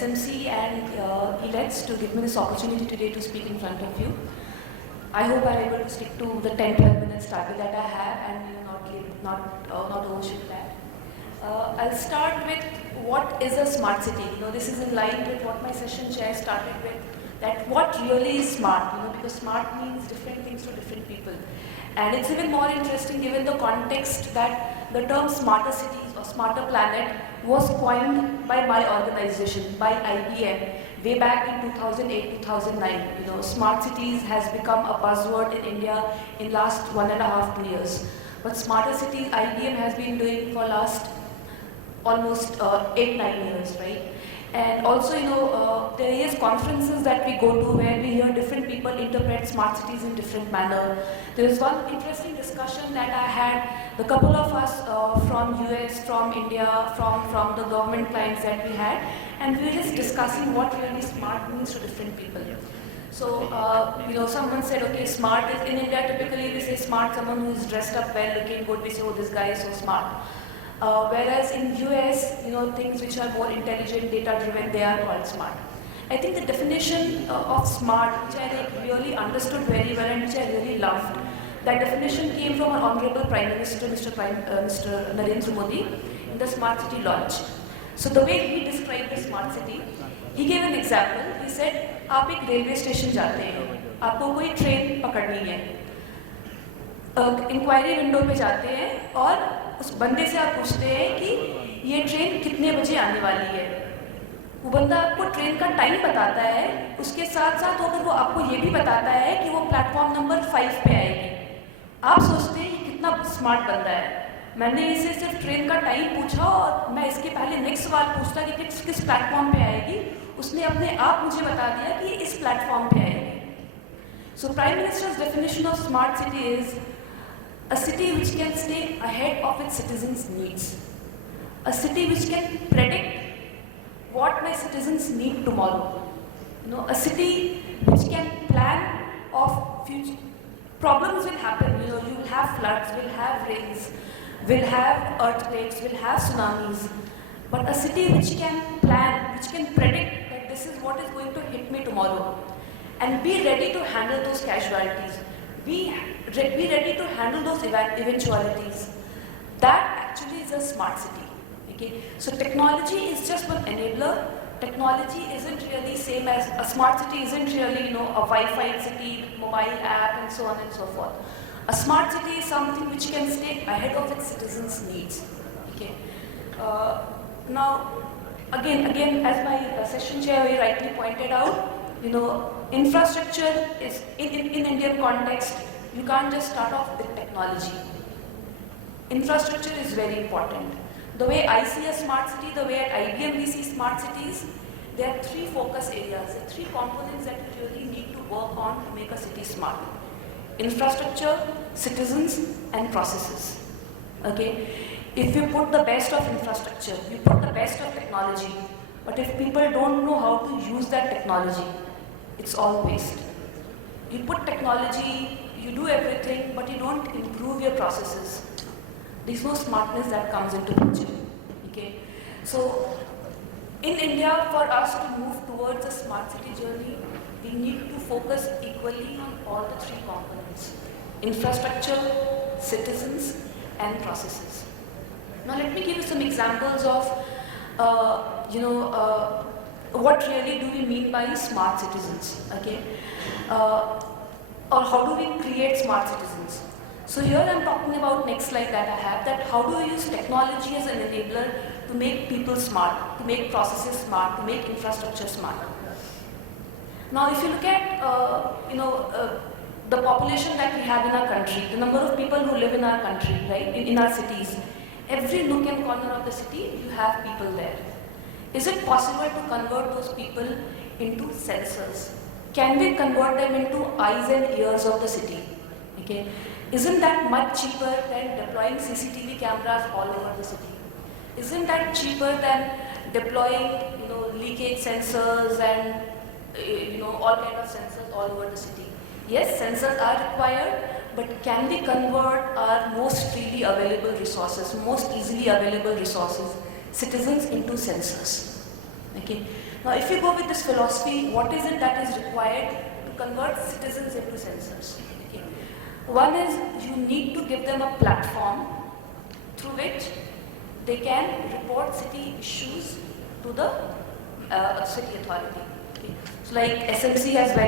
SMC and Elets to give me this opportunity today to speak in front of you. I hope I'm able to stick to the 10-12 minutes target that I have and not overshoot that. I'll start with what is a smart city. This is in line with what my session chair started with, that what really is smart, because smart means different things to different people. And it's even more interesting given the context that the term smarter cities or smarter planet was coined by my organization, by IBM, way back in 2008-2009. Smart cities has become a buzzword in India in last 1.5 2 years. But smarter cities, IBM has been doing for last almost 8-9 years, right? And also, there is conferences that we go to where we hear different people interpret smart cities in different manner. There is one interesting discussion that I had, the couple of us from US, from India, from the government clients that we had, and we were just discussing what really smart means to different people. So, someone said, okay, smart is, in India typically we say smart, someone who is dressed up well, looking good, we say, oh, this guy is so smart. Whereas in US, things which are more intelligent, data-driven, they are called smart. I think the definition of smart, which I really understood very well and which I really loved, that definition came from our Honorable Prime Minister, Mr. Narendra Modi, in the Smart City launch. So the way he described the smart city, he gave an example. He said, आप एक railway station जाते हैं, आपको कोई train पकड़नी है, inquiry window पे जाते हैं और उस बंदे से आप पूछते हैं कि ये ट्रेन कितने बजे आने वाली है। वो बंदा आपको ट्रेन का टाइम बताता है, उसके साथ साथ अगर वो आपको ये भी बताता है कि वो प्लेटफॉर्म नंबर 5 पे आएगी। आप सोचते हैं कि कितना स्मार्ट बंदा है। मैंने इसे सिर्फ ट्रेन का टाइम पूछा और मैं इसके पहले नेक्स्ट सवाल पूछता कि किस प्लेटफॉर्म पे आएगी, उसने अपने आप मुझे बता दिया कि इस प्लेटफॉर्म पे आएगी। So prime ministers definition of smart city is a city which can stay ahead of its citizens' needs. A city which can predict what my citizens need tomorrow. A city which can plan of future. Problems will happen. You will have floods, will have rains, will have earthquakes, will have tsunamis. But a city which can plan, which can predict that this is what is going to hit me tomorrow, and be ready to handle those casualties. Be ready to handle those eventualities. That actually is a smart city. Okay? So technology is just one enabler. Technology isn't really same as a smart city. Isn't really a Wi-Fi city, mobile app, and so on and so forth. A smart city is something which can stay ahead of its citizens' needs. Okay. Now, again, as my session chair very rightly pointed out, infrastructure is, in Indian context, you can't just start off with technology. Infrastructure is very important. The way I see a smart city, the way at IBM we see smart cities, there are 3 focus areas, there are 3 components that you really need to work on to make a city smart. Infrastructure, citizens, and processes. Okay? If you put the best of infrastructure, you put the best of technology, but if people don't know how to use that technology, it's all waste. You put technology, you do everything, but you don't improve your processes. There's no smartness that comes into picture. Okay? So, in India, for us to move towards a smart city journey, we need to focus equally on all the 3 components: infrastructure, citizens, and processes. Now, let me give you some examples of, what really do we mean by smart citizens, okay? Or how do we create smart citizens? So here I'm talking about, next slide that I have, that how do we use technology as an enabler to make people smart, to make processes smart, to make infrastructure smart. Now if you look at, the population that we have in our country, the number of people who live in our country, right, in our cities, every nook and corner of the city, you have people there. Is it possible to convert those people into sensors? Can we convert them into eyes and ears of the city? Okay. Isn't that much cheaper than deploying CCTV cameras all over the city? Isn't that cheaper than deploying, leakage sensors and, all kind of sensors all over the city? Yes, sensors are required, but can we convert our most freely available resources, most easily available resources, citizens into sensors? Okay. Now, if you go with this philosophy, what is it that is required to convert citizens into sensors? Okay. One is you need to give them a platform through which they can report city issues to the city authority. Okay. So, like SMC has for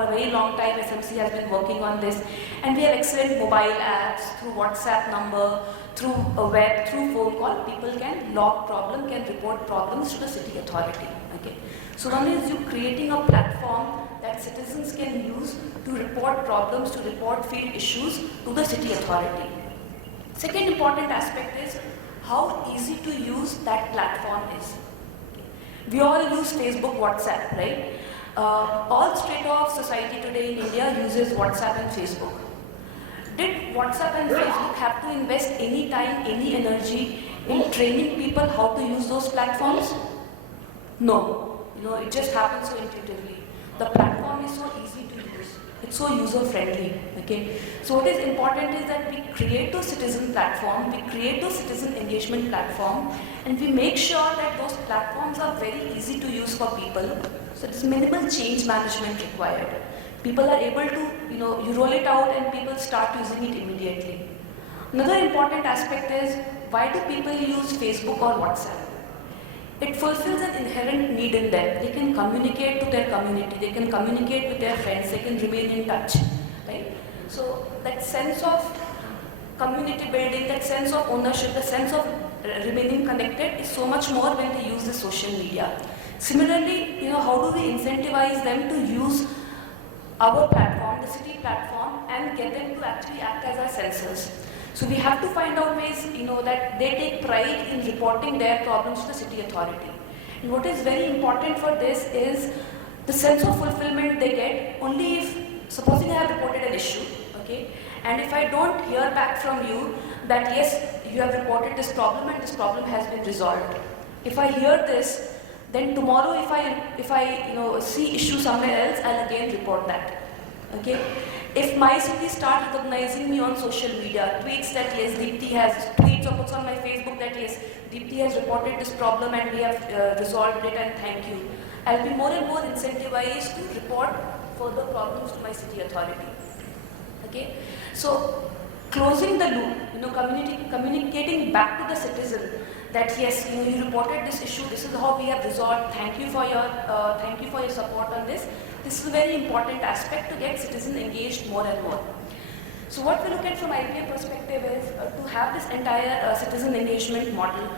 a very long time, SMC has been working on this, and we have excellent mobile apps through WhatsApp number, through a web, through phone call. People can log problem, can report problems to the city authority. Okay. So, one is you creating a platform that citizens can use to report problems, to report field issues to the city authority. Second important aspect is how easy to use that platform is. We all use Facebook, WhatsApp, right? All strata of society today in India uses WhatsApp and Facebook. Did WhatsApp and Facebook have to invest any time, any energy in training people how to use those platforms? No. It just happens so intuitively. The platform is so easy to use. It's so user-friendly. Okay. So what is important is that we create those citizen platform, we create those citizen engagement platform, and we make sure that those platforms are very easy to use for people. So there's minimal change management required. People are able to, you roll it out and people start using it immediately. Another important aspect is, why do people use Facebook or WhatsApp? It fulfills an inherent need in them. They can communicate to their community, they can communicate with their friends, they can remain in touch, right? So that sense of community building, that sense of ownership, the sense of remaining connected is so much more when they use the social media. Similarly, how do we incentivize them to use our platform, the city platform, and get them to actually act as our sensors? So we have to find out ways, that they take pride in reporting their problems to the city authority. And what is very important for this is the sense of fulfillment they get only if, supposing I have reported an issue, okay, and if I don't hear back from you that yes, you have reported this problem and this problem has been resolved. If I hear this, then tomorrow if I see issue somewhere else, I'll again report that. Okay. If my city starts recognizing me on social media, tweets that yes, Deepti has, tweets or puts on my Facebook that yes, Deepti has reported this problem and we have resolved it and thank you, I'll be more and more incentivized to report further problems to my city authority. Okay, so closing the loop, communicating back to the citizen that yes, you reported this issue, this is how we have resolved, thank you for your support on this. This is a very important aspect to get citizens engaged more and more. So what we look at from IBM perspective is to have this entire citizen engagement model.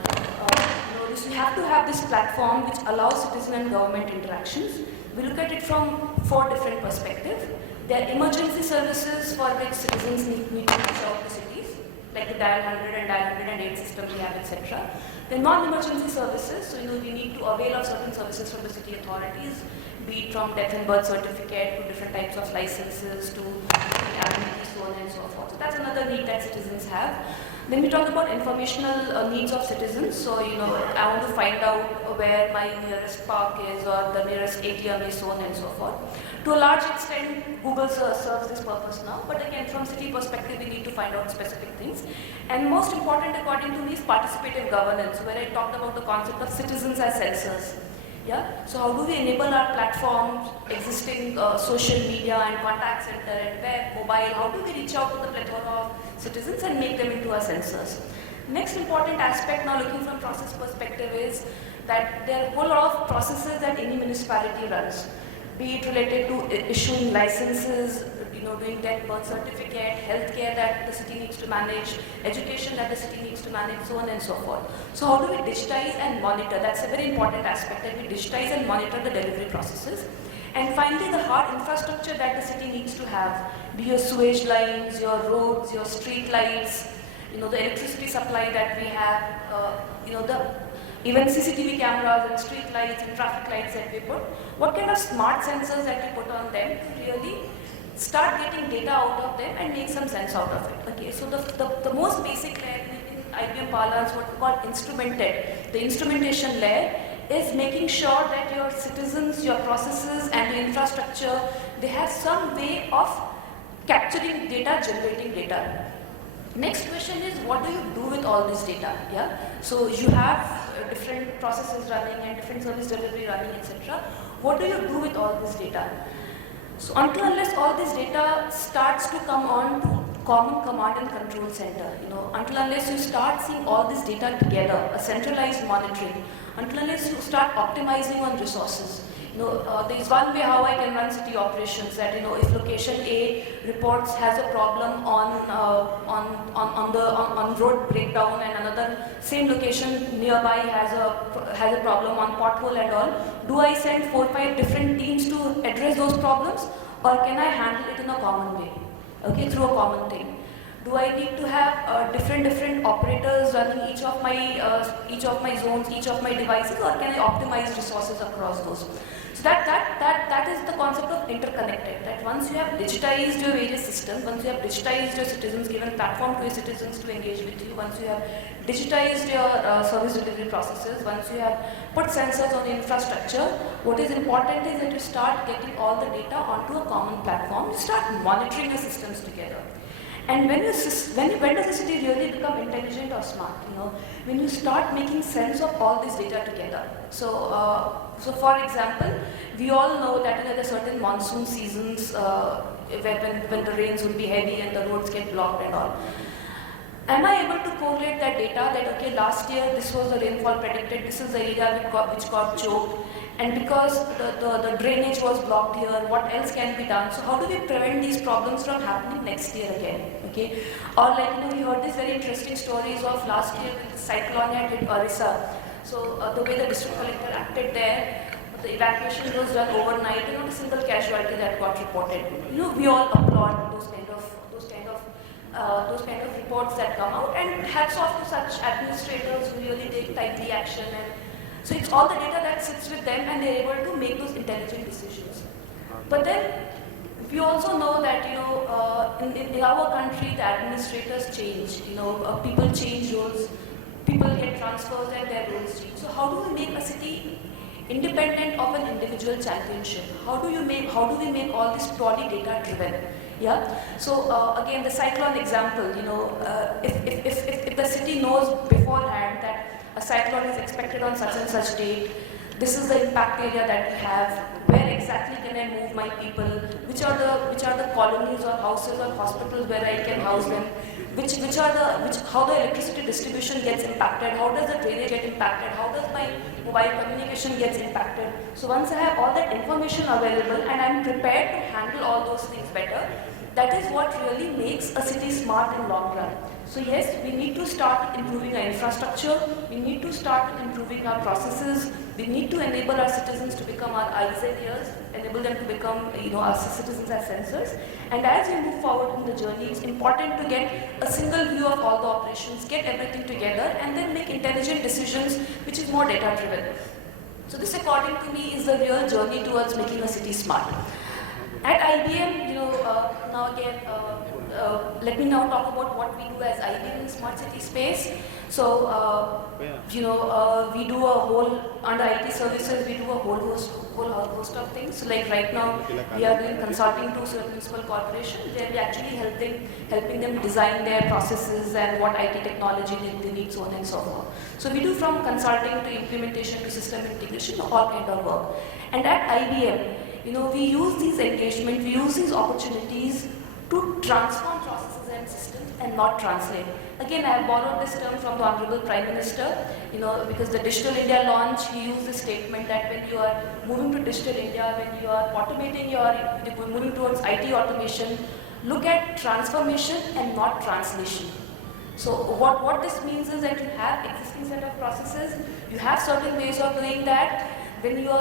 We have to have this platform which allows citizen and government interactions. We look at it from 4 different perspectives. There are emergency services for which citizens need to reach out to cities, like the dial 100 and dial 108 system we have, etc. There are non-emergency services, so we need to avail of certain services from the city authorities, be it from death and birth certificate to different types of licenses to amenities, so on and so forth. So that's another need that citizens have. Then we talk about informational needs of citizens. So, I want to find out where my nearest park is or the nearest ATM is, so on and so forth. To a large extent, Google serves this purpose now, but again, from city perspective, we need to find out specific things. And most important, according to me, is participative governance, where I talked about the concept of citizens as sensors. Yeah. So how do we enable our platforms, existing social media and contact center and web, mobile, how do we reach out to the plethora of citizens and make them into our sensors? Next important aspect now looking from process perspective is that there are a whole lot of processes that any municipality runs, be it related to issuing licenses, doing death, birth certificate, healthcare that the city needs to manage, education that the city needs to manage, so on and so forth. So how do we digitize and monitor? That's a very important aspect, that we digitize and monitor the delivery processes. And finally, the hard infrastructure that the city needs to have, be your sewage lines, your roads, your street lights, the electricity supply that we have, even CCTV cameras and street lights and traffic lights that we put. What kind of smart sensors that we put on them to really start getting data out of them and make some sense out of it. Okay, so the most basic layer in IBM parlance, what we call instrumented, the instrumentation layer is making sure that your citizens, your processes and your infrastructure, they have some way of capturing data, generating data. Next question is, what do you do with all this data? Yeah. So you have different processes running and different service delivery running, etc. What do you do with all this data? So until unless all this data starts to come on to common command and control center, until unless you start seeing all this data together, a centralized monitoring, until unless you start optimizing on resources. There is one way how I can run city operations, that if location A reports has a problem on road breakdown, and another same location nearby has a problem on pothole and all, do I send 4 or 5 different teams to address those problems, or can I handle it in a common way? Okay, through a common thing. Do I need to have different operators running each of my zones, each of my devices, or can I optimize resources across those? So that is the concept of interconnected. That once you have digitized your various systems, once you have digitized your citizens, given platform to your citizens to engage with you, once you have digitized your service delivery processes, once you have put sensors on the infrastructure, what is important is that you start getting all the data onto a common platform. You start monitoring your systems together. And when does the city really become intelligent or smart? When you start making sense of all this data together. So for example, we all know that there are certain monsoon seasons when the rains will be heavy and the roads get blocked and all. Am I able to correlate that data that, okay, last year this was the rainfall predicted, this is the area which got choked, and because the drainage was blocked here, what else can be done? So how do we prevent these problems from happening next year again? Okay? Or we heard these very interesting stories of last year when the cyclone had hit Orissa. So the way the district collector acted there, the evacuation was done overnight, not a single casualty that got reported. We all applaud those kind of reports that come out, and hats off to such administrators who really take timely action. And so it's all the data that sits with them, and they're able to make those intelligent decisions. But then we also know that in our country the administrators change. People change roles, people get transfers, and their roles change. So how do we make a city independent of an individual championship? How do we make all this purely data driven? Yeah. So again, the cyclone example. If the city knows beforehand that a cyclone is expected on such and such date, this is the impact area that we have, where exactly can I move my people, which are the colonies or houses or hospitals where I can house them, how the electricity distribution gets impacted, how does the drainage get impacted, how does my mobile communication gets impacted. So once I have all that information available and I'm prepared to handle all those things better, that is what really makes a city smart in long run. So yes, we need to start improving our infrastructure, we need to start improving our processes, we need to enable our citizens to become our eyes and ears, enable them to become our citizens as sensors. And as we move forward in the journey, it's important to get a single view of all the operations, get everything together, and then make intelligent decisions which is more data driven. So this, according to me, is the real journey towards making a city smart. At IBM, now again, let me now talk about what we do as IBM in smart city space. So, we do a whole, under IT services, we do a whole host of things. So like right now, we are doing consulting to Surat Municipal Corporation, where we actually helping them design their processes and what IT technology they need, so on and so forth. So we do from consulting to implementation to system integration, all kind of work. And at IBM, we use these engagements, we use these opportunities to transform processes and systems and not translate. Again, I have borrowed this term from the Honorable Prime Minister, because the Digital India launch, he used this statement that when you are moving to Digital India, when you are automating you're moving towards IT automation, look at transformation and not translation. So what this means is that you have existing set of processes, you have certain ways of doing that. When you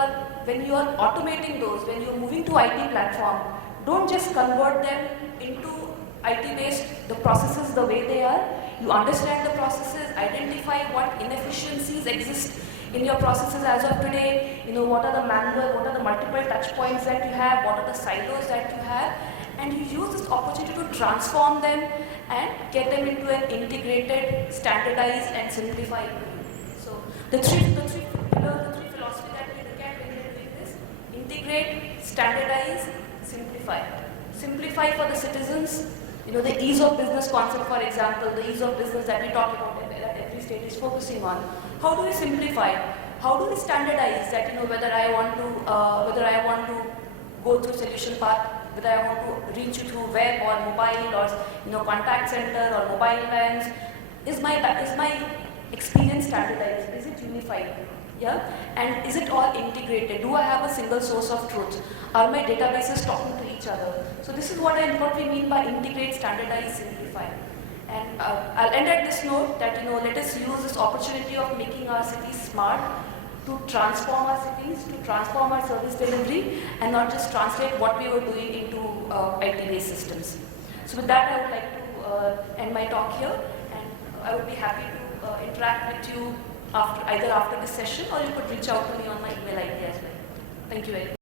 are automating those, when you're moving to IT platform, don't just convert them into IT-based, the processes the way they are. You understand the processes, identify what inefficiencies exist in your processes as of today, what are the manual, what are the multiple touch points that you have, what are the silos that you have, and you use this opportunity to transform them and get them into an integrated, standardized, and simplified way. So the three philosophy that we look at when we are doing this: integrate, standardize, simplify. Simplify for the citizens, You know, the ease of business concept, for example, the ease of business that we talk about that every state is focusing on. How do we simplify? How do we standardize that, you know, whether I want to go through solution path, whether I want to reach you through web or mobile or, you know, contact center or mobile vans, is my experience standardized? Is it unified? Yeah? And is it all integrated? Do I have a single source of truth? Are my databases talking to each other? So this is what we mean by integrate, standardize, simplify. And I'll end at this note that, you know, let us use this opportunity of making our cities smart to transform our cities, to transform our service delivery, and not just translate what we were doing into IT-based systems. So with that, I would like to end my talk here, and I would be happy to interact with you either after this session, or you could reach out to me on my email ID as well. Thank you very much.